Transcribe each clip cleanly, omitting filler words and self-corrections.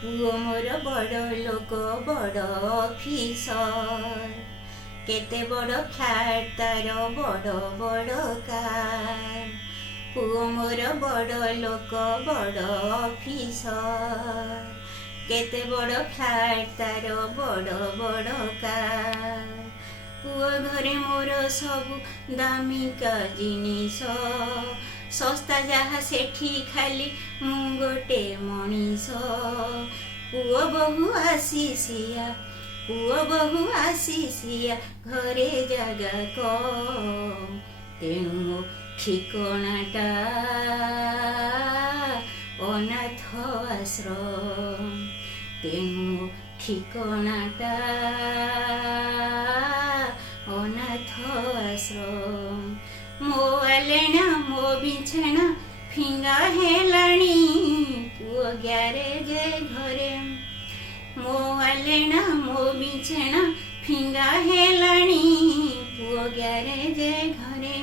पुओ मोर बड़ लोक बड़ अफिसर केते बड़ फ्लैट तार बड़ बड़ कार पुओ मोर बड़ लोक बड़ अफिसर केते बड़ फ्लैट तार बड़ बड़ कार पुओ घरे मोर सबु दामिका जिनिस सस्ता जहा सेठी खाली मु गोटे मनीष पुओ बहु आसीसिया पुओ बहु आसीसिया घरे जागा कम तेणु मो ठिकणाटा अनाथ आश्रम तेणु मो ठिकणाटा अनाथ आश्रम मो आलेना मो बिछना फिंगा हेलाणी पुओ ग्यारेज घरे मो आलेना मो बिछना फिंगा हेलाणी पुओ ग्यारेज घरे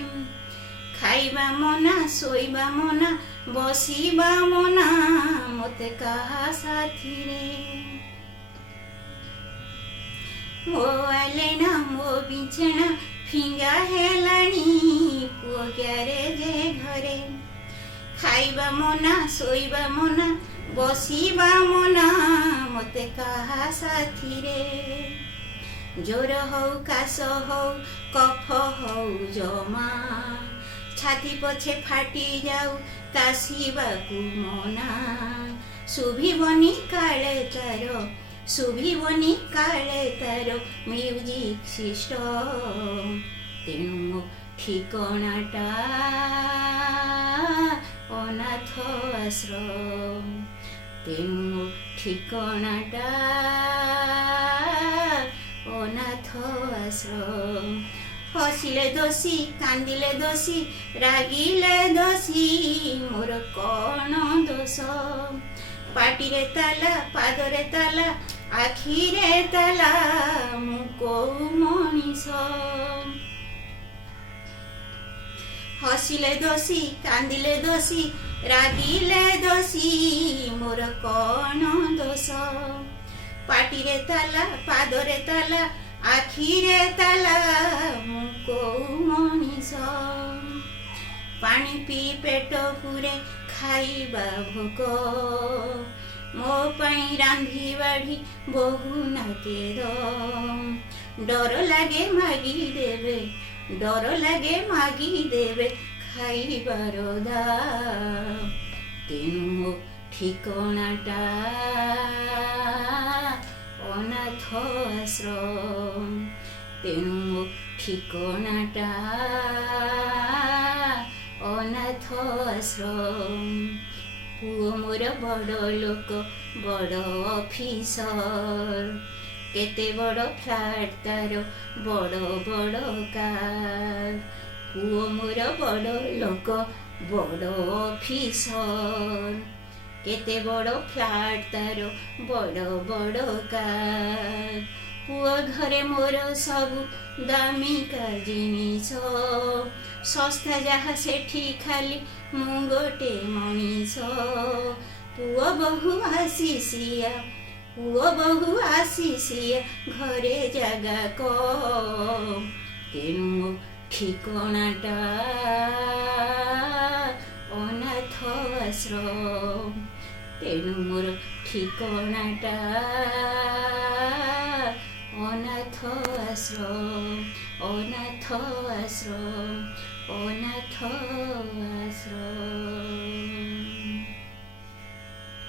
खाइबा मना सोइबा मना बसिबा मना मते कहा साथी रे मो आलेना मो बिछना फिंगा हेलाणी पुओ ग्यारेज घरे खाइबा मना सोइबा मना बसिबा मना मते कहा साथी रे जोर हौ काश हौ कफ हौ जमा छाती पछे फाटी जाऊ काशिबाकु मना शुभिबनी काले तार शुभिबनी काले तार म्यूजिक सिस्टम तेणु मो ठिकणाटा अनाथ आश्रम तेणु मो ठिकणाटा अनाथ आश्रम हसिले दोषी कांदिले दोषी रागिले दोषी मोर कौन दोष पाटिरे ताला पादरे ताला आखिरे ताला मु कोउ मनीष हसिले दोषी कांदिले दोषी रागिले दोषी मोर कौन दोष पाटिरे ताला पादरे ताला आखिरे ताला मु कोउ मनीष पानी पी पेट पुरे खाइबा भोक मो पाई रांधी बाढ़ी बहु नाके डर लागे मागी देवे डर लागे मागी देवे खाइबार दाम तेणु मो ठिकणाटा अनाथ आश्रम तेणु मो ठिकणाटा अनाथ आश्रम पुओ मोर बड़ लोक बड़ अफिसर केते बड़ फ्लैट तार बड़ बड़ कार पुओ मोर बड़ लोक बड़ अफिसर केते बड़ फ्लैट तार बड़ बड़ कार पुओ घरे मोर सबु दामिका जिनिस सस्ता जहा सेठी खाली मु गोटे मनीष पुओ बहु आसीसिया पुओ बहु आसीसिया घरे जागा कम तेणु मो ठिकणाटा अनाथ आश्रम तेणु मोर ठिकणाटा अनाथ आश्रम अनाथ आश्रम अनाथ